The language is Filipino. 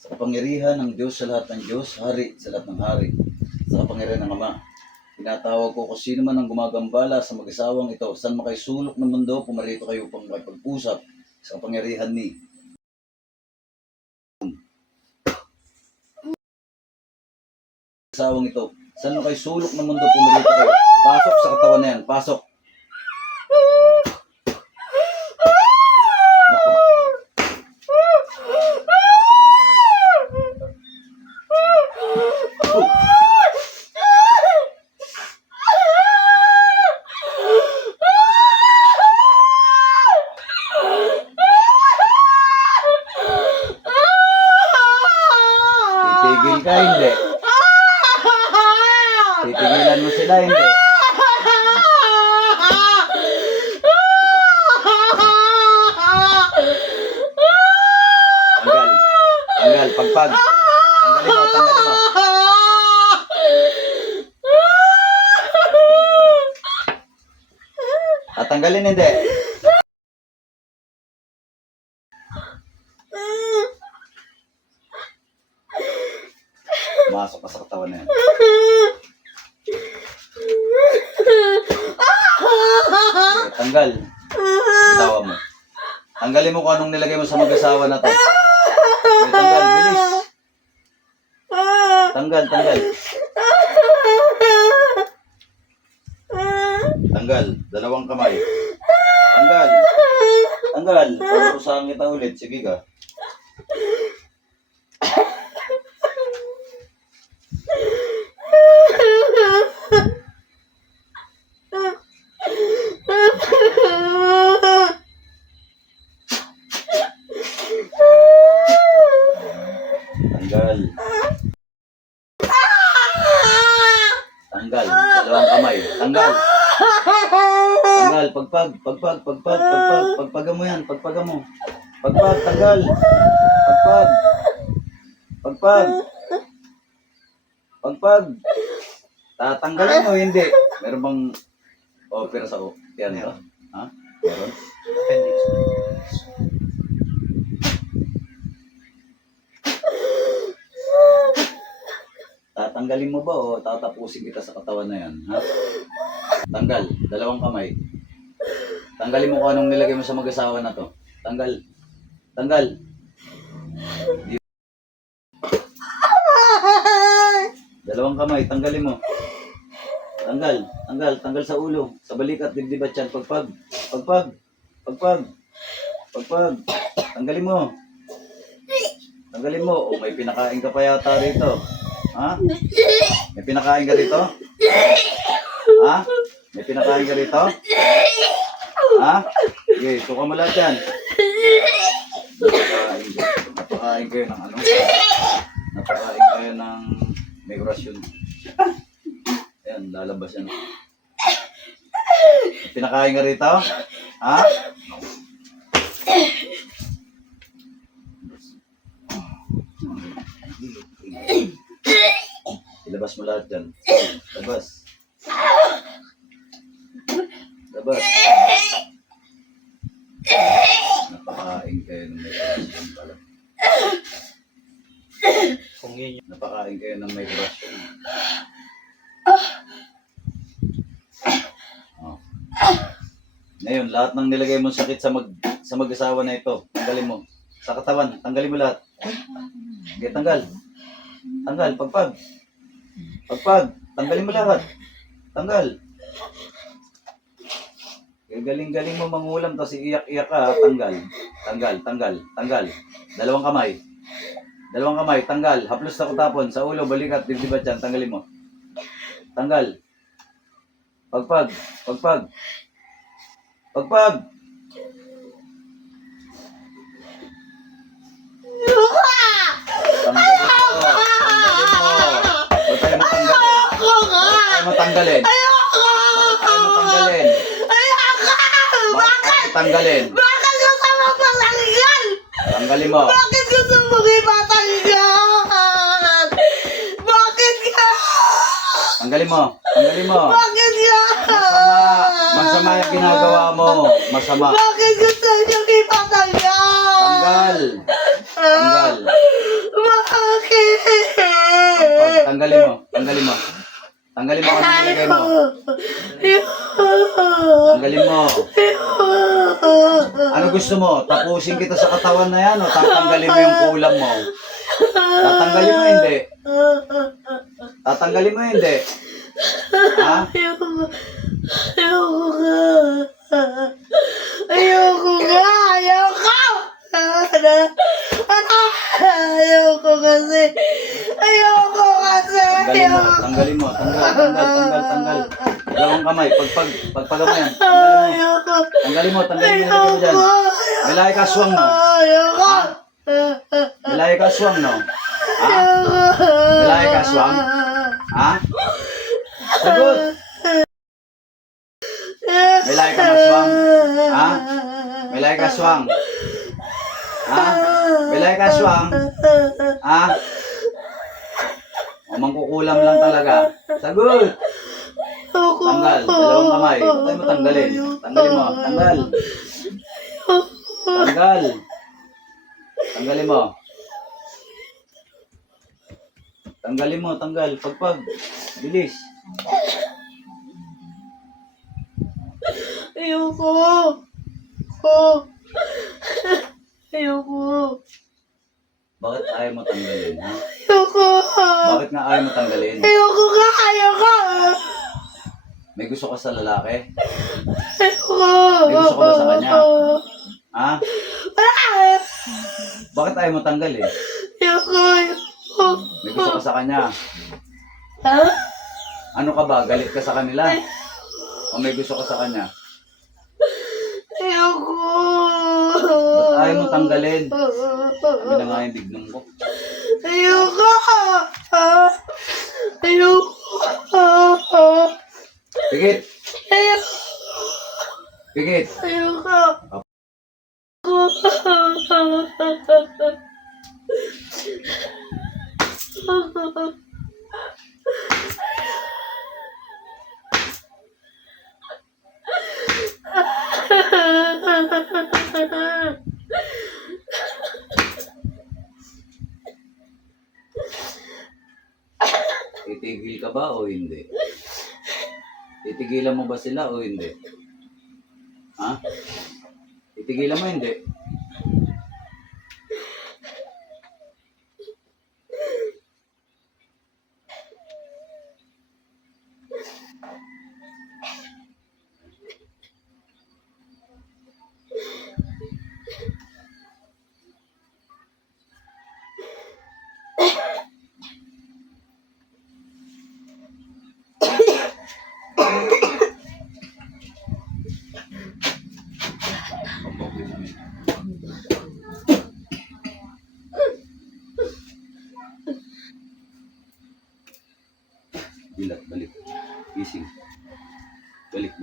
sa kapangyarihan ng Diyos sa lahat ng Diyos, hari sa lahat ng hari, sa kapangyarihan ng Ama. Tinatawag ko kung sino man ang gumagambala sa mag-asawang ito, saan makaisulok ng mundo, pumarito kayo upang makipag-usap sa kapangyarihan ni asawang ito. Saan makaisulok ng mundo, pumarito kayo. Pasok sa katawan na yan, pasok. Titigil ka, hindi. Titigilan mo sila, hindi. Tanggal. Tanggal, pagpag. Tanggalin mo, tanggalin mo. Tatanggalin, hindi. Masok ka sa katawan na yan. Okay, tanggal. Bitawa mo. Tanggalin mo kung anong nilagay mo sa mag-asawa na to. Okay, tanggal, bilis. Tanggal, tanggal. Tanggal, dalawang kamay. Tanggal. Tanggal. Parusahan kita ulit. Sige ka. Tanggal. Tanggal. Dalawang kamay. Tanggal. Tanggal. Pagpag. Pagpag. Pagpag. Pagpag. Pagpaga mo yan. Pagpaga mo. Pagpag. Tanggal. Pagpag. Pagpag. Pagpag. Tatanggalin mo, hindi. Meron bang opera sa yan ito? Ha? Meron? Appendix. Tatanggalin mo ba o tatapusin kita sa katawan na yan? Ha? Tanggal. Dalawang kamay. Tanggalin mo kung anong nilagay mo sa mag-asawa na to. Tanggal. Tanggal. Dalawang kamay. Tanggalin mo. Tanggal. Tanggal. Tanggal sa ulo. Sa balikat. Dibdib at yan. Pagpag. Pagpag. Pagpag. Pagpag. Tanggalin mo. Tanggalin mo. O may pinakain ka pa yata rito. Ha? May pinakain ka rito? Ha? May pinakain ka rito? Ha? Okay, suka mo lahat yan. Napakain kayo ng ano? Napakain kayo ng may orasyon. Ayan, lalabas yan. May pinakain ka rito? Ha? Ilabas mo lahat yan. Labas. Labas. Napakain kayo ng may orasyon pala. Kung yun yung Napakain kayo ng may orasyon. Oh. Ngayon, lahat ng nilagay mong sakit sa mag-asawa na ito, tanggalin mo. Sa katawan, tanggalin mo lahat. Okay, tanggal. Tanggal, pagpag. Pagpag, tanggalin mo lahat. Tanggal. Okay, galing-galing mo mangulam, tapos iiyak-iyak ka, tanggal. Tanggal, tanggal, tanggal. Dalawang kamay. Dalawang kamay, tanggal. Haplos na kutapon, sa ulo, balikat, dibdibat yan, tanggalin mo. Tanggal. Pagpag, pagpag. Pagpag. Tanggalin mo. Tanggalin mo. Ba't tayo mo tanggalin? Bakit tayo mo tanggalin? Bakit tayo mo tanggalin? Bakit gusto mo patanggal? Tanggalin mo. Bakit gusto mo ipatanggal? Bakit ka? Tanggalin mo. Tanggalin mo. Bakit ka? Masama. Masama yung ginagawa mo. Masama. Bakit gusto niyo ipatanggal? Tanggal. Tanggal. Tanggalin mo. Tanggalin mo. Tanggalin mo kung ano nilagay mo. Tanggalin mo. Ano gusto mo? Tapusin kita sa katawan na yan o tatanggalin mo yung kulam mo? Tatanggalin mo hindi. Tatanggalin mo hindi. Ha? Ayoko nga. Ayoko nga. Ayoko. Ayoko kasi. Ayoko kasi. Tanggalin mo. Tanggal. Dalawang kamay. Pagpaga mo yan. Ayoko. Tanggalin mo mo dyan. Milay ka aswang no. Ayoko. Milay ka aswang no. Ha? Milay ka aswang. Ha? Sagot. Milay ka aswang. Ha? Milay ka aswang. Ha? Milay ka aswang. Ha? O mangkukulam lang talaga. Sagot. Tanggal. Dalawang kamay. Patay mo tanggalin. Tanggalin mo. Tanggal. Tanggal. Tanggalin mo. Tanggalin mo. Tanggal. Pagpag. Bilis. Ayoko. Ayoko. Bakit ayaw mo tanggalin? Ha? Ayoko. Bakit nga ayaw mo tanggalin? Ayoko nga. Ayoko. May gusto ka sa lalaki? Ayoko. May gusto ka ba sa kanya? Ha? Wala. Bakit ayaw mo tanggalin? Ayoko. May gusto ka sa kanya? Ha? Ano ka ba? Galit ka sa kanila? O may gusto ka sa kanya? Ayoko. Ba't ayaw mo tanggalin? Sabi na nga yung dignong ko. Ayoko. Ayoko. Pigit! Ayoko. Pigit! Ayoko. Titigil ka ba o hindi? Titigilan mo ba sila o hindi? Ha? Titigilan mo hindi? Bilat, balik. Gising. Balik.